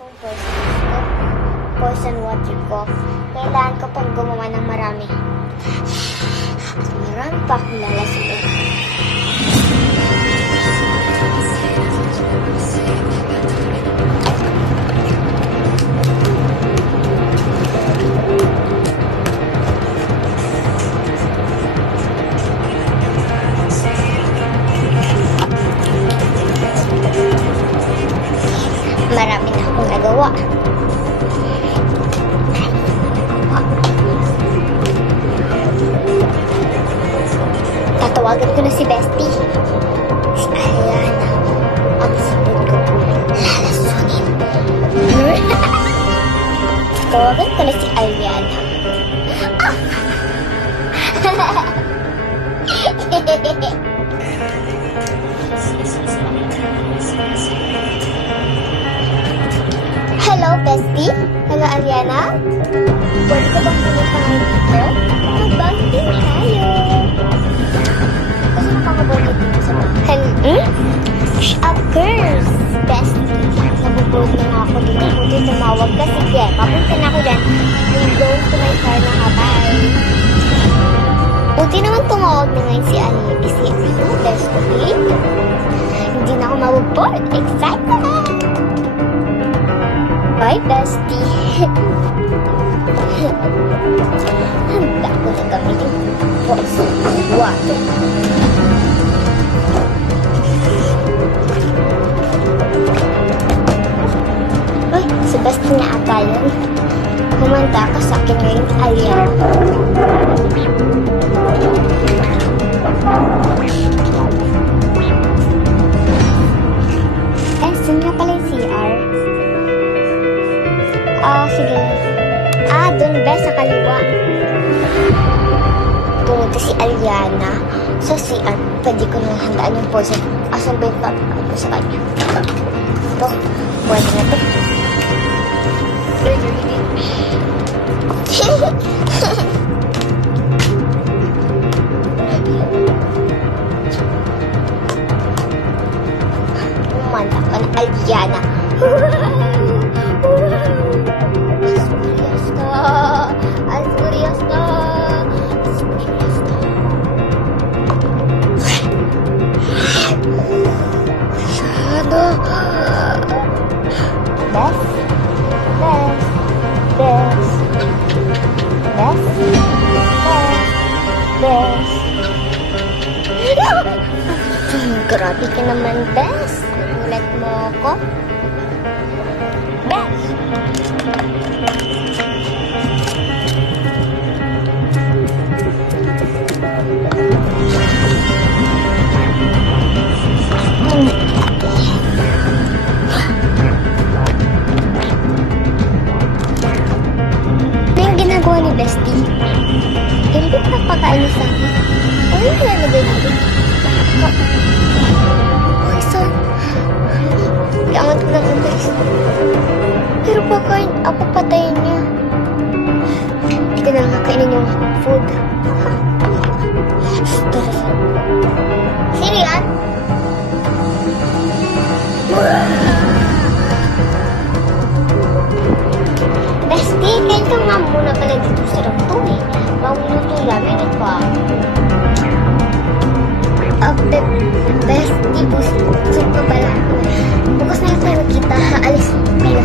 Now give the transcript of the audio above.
pong poison water ko. Kailangan ko pang gumawa ng marami. Marami pa akong lalasuin. Marami na akong nagawa. Tatawagan ko na si Bestie. Si Ariana. Ang sabot ko. Lalasunin. Tatawagan ko na si Ariana. Hello, Bestie? Hello, Ariana? Pwede ka bang pumunta ngayon dito? Mag-bonding tayo. Kasi nakakabonding dito sa mga. Of course, Bestie. Nabuboard na nga ako dito. Buti tumawag ka. Sige, papunta na ako dyan. I'm going to my car na kabay. Buti naman tumawag na ngayon si Bestie. Hindi na ako mabuboard. Excited! Bye, Bestie. Handa ko na gamitin poison water. Uy, si Bestie na ata yun. Humanda ka sa akin ngayon, Ariana. Saan nga pala yung CR? Sige. Doon ba sa kaliwa? Pumunta si Ariana sa CR. Pwede ko nang handaan yung poison. Asan ba yung papakal ko sa kanya? Ito. Pwede na ito. Umanda ka na, Ariana. Grabe ka naman, Bes. Nagulat mo ako. Bes! Ano yung ginagawa ni Bestie? Hindi pa pagkain niya sa akin. Ano yung lalagay natin? Okay, so kailangan ko lang guys. Pero pagkain, patayin niya. Hindi ko na kakainin yung food. Sino yan? Bestie, kain ka nga muna pala dito sa ramto eh. Mauluto namin pa. Bestie, busog pa pala. Bukas na tayo kita. Alis pala